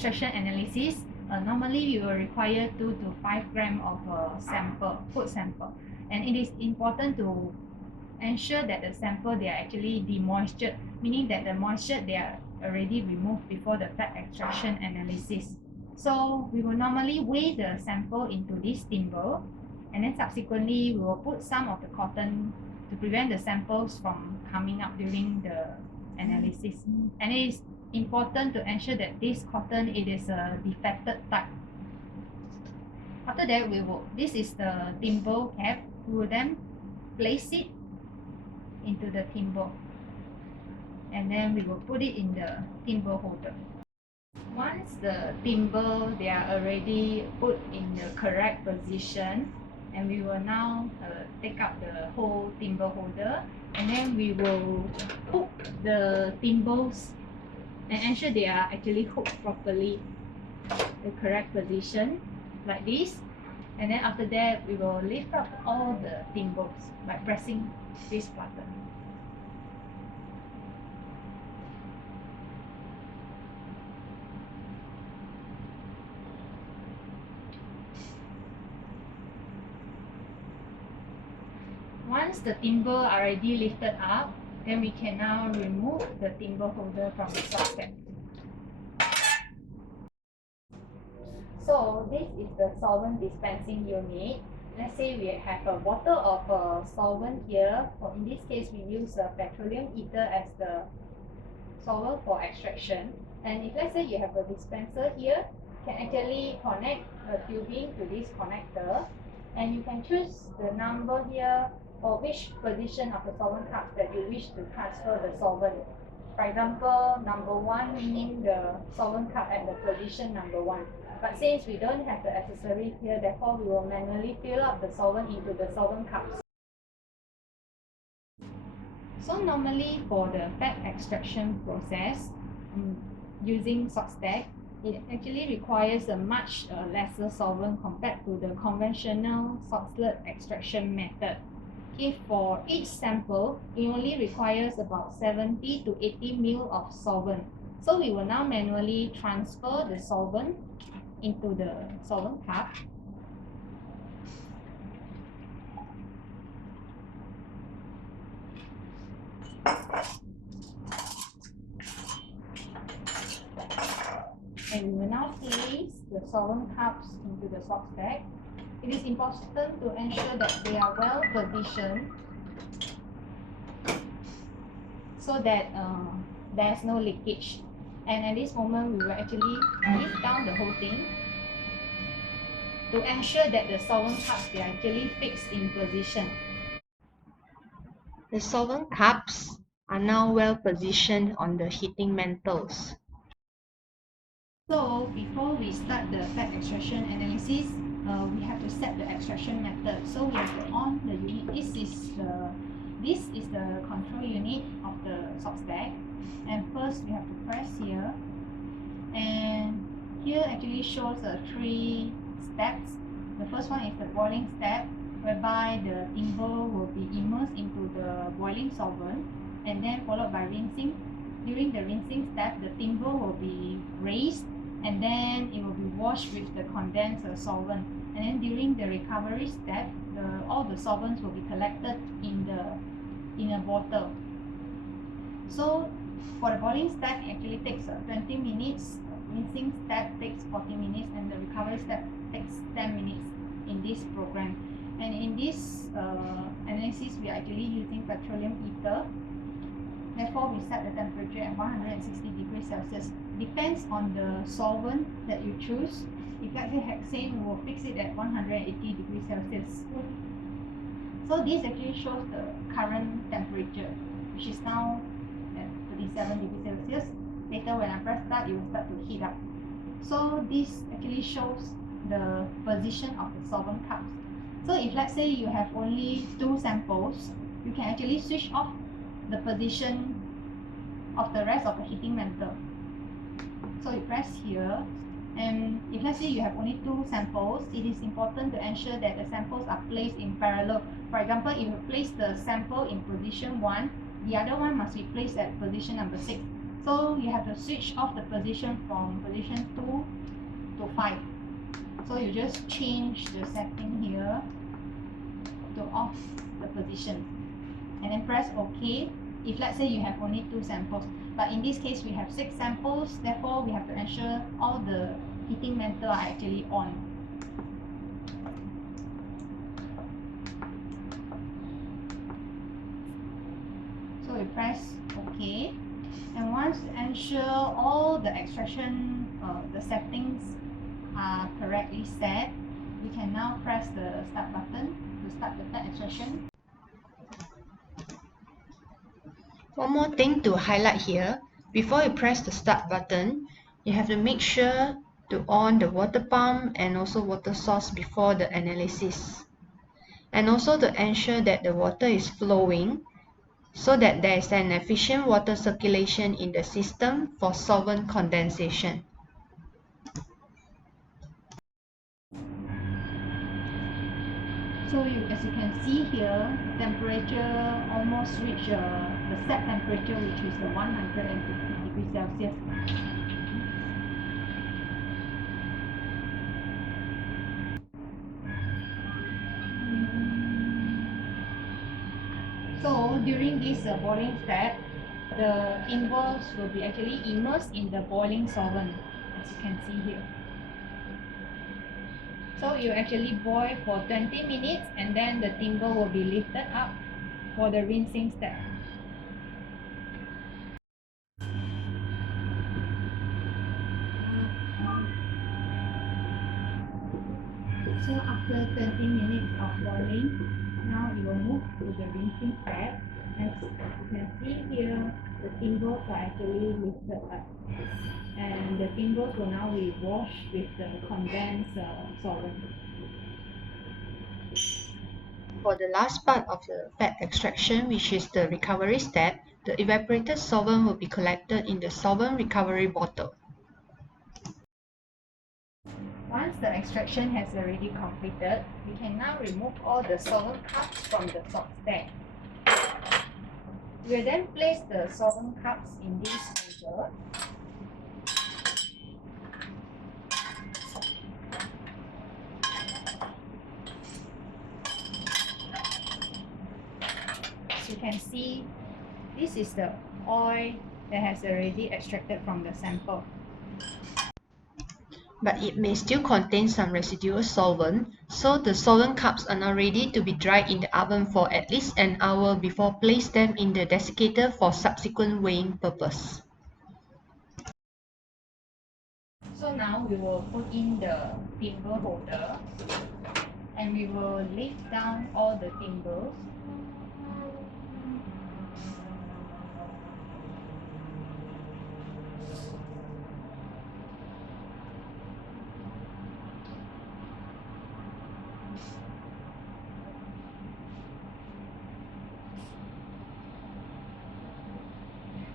extraction analysis, normally we will require 2 to 5 grams of food sample, and it is important to ensure that the sample they are actually demoistured, meaning that the moisture they are already removed before the fat extraction analysis. So we will normally weigh the sample into this timber, and then subsequently we will put some of the cotton to prevent the samples from coming up during the analysis. And it is important to ensure that this cotton it is a defected type. After that, this is the timber cap. We will then place it into the timber, and then we will put it in the timber holder. Once the timber they are already put in the correct position, and we will now take out the whole timber holder, and then we will hook the timbers and ensure they are actually hooked properly, the correct position like this. And then after that, we will lift up all the timbers by pressing this button. Once the timber are already lifted up, then we can now remove the timber holder from the Soxtec. So this is the solvent dispensing unit. Let's say we have a bottle of solvent here. In this case, we use a petroleum ether as the solvent for extraction. And if let's say you have a dispenser here, you can actually connect a tubing to this connector, and you can choose the number here or which position of the solvent cup that you wish to transfer the solvent. For example, number 1 meaning the solvent cup at the position number 1. But since we don't have the accessory here, therefore we will manually fill up the solvent into the solvent cups. So normally for the fat extraction process, using Soxtec, it actually requires a much lesser solvent compared to the conventional Soxtec extraction method. Okay, for each sample, it only requires about 70 to 80 ml of solvent. So we will now manually transfer the solvent into the solvent cup. And we will now place the solvent cups into the Soxtec. It is important to ensure that they are well positioned so that there's no leakage. And at this moment, we will actually lift down the whole thing to ensure that the solvent cups they are actually fixed in position. The solvent cups are now well positioned on the heating mantles. So before we start the fat extraction analysis, we have to set the extraction method. So we have to on the unit. This is the control unit of the Soxtec. And first we have to press here. And here actually shows 3 steps. The first one is the boiling step, whereby the timber will be immersed into the boiling solvent, and then followed by rinsing. During the rinsing step, the timber will be raised, and then it will be washed with the condensed solvent. And then during the recovery step, all the solvents will be collected in a bottle. So for the boiling step, it actually takes 20 minutes. Rinsing step takes 40 minutes, and the recovery step takes 10 minutes in this program. And in this analysis, we are actually using petroleum ether. Therefore, we set the temperature at 160 degrees Celsius. Depends on the solvent that you choose. If let's say hexane, we will fix it at 180 degrees Celsius. So this actually shows the current temperature, which is now at 37 degrees Celsius. Later, when I press start, it will start to heat up. So this actually shows the position of the solvent cups. So if let's say you have only 2 samples, you can actually switch off the position of the rest of the heating mantle. So you press here, and if let's say you have only 2 samples, it is important to ensure that the samples are placed in parallel. For example, if you place the sample in position 1, the other one must be placed at position number 6. So you have to switch off the position from position 2 to 5. So you just change the setting here to off the position and then press OK if let's say you have only 2 samples. But in this case we have 6 samples, therefore we have to ensure all the heating metal are actually on. So we press OK, and once ensure all the extraction, the settings are correctly set, we can now press the start button to start the fat extraction. One more thing to highlight here, before you press the start button, you have to make sure to on the water pump and also water source before the analysis. And also to ensure that the water is flowing so that there is an efficient water circulation in the system for solvent condensation. So as you can see here, the temperature almost reached the set temperature, which is 150 degrees Celsius. So during this boiling step, the timbers will be actually immersed in the boiling solvent, as you can see here. So you actually boil for 20 minutes and then the timber will be lifted up for the rinsing step. So after 20 minutes of boiling, now you will move to the rinsing step. As you can see here, the timbers are actually lifted up. And the timbers will now be washed with the condensed solvent. For the last part of the fat extraction, which is the recovery step, the evaporated solvent will be collected in the solvent recovery bottle. Once the extraction has already completed, we can now remove all the solvent cups from the Soxtec. We will then place the solvent cups in this holder. As you can see, this is the oil that has already extracted from the sample. But it may still contain some residual solvent, so the solvent cups are now ready to be dried in the oven for at least an hour before place them in the desiccator for subsequent weighing purpose. So now we will put in the timber holder and we will lift down all the timbers.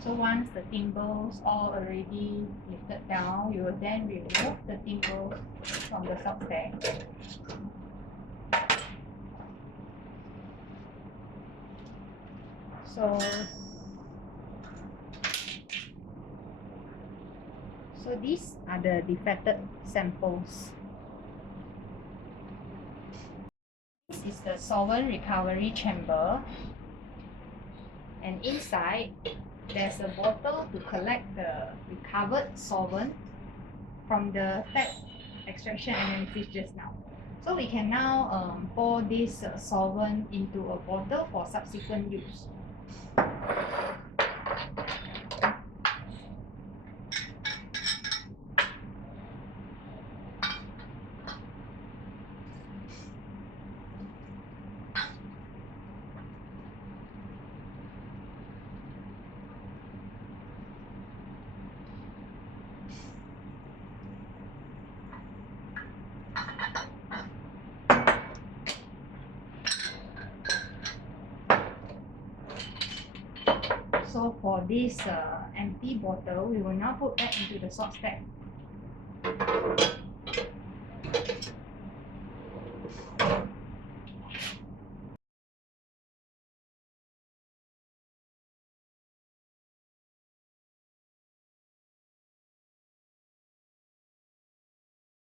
So once the timbers are already lifted down, you will then remove the timbers from the Soxtec. So these are the defected samples. This is the solvent recovery chamber, and inside there's a bottle to collect the recovered solvent from the fat extraction analysis just now. So we can now pour this solvent into a bottle for subsequent use. So for this empty bottle, we will now put that into the Soxtec.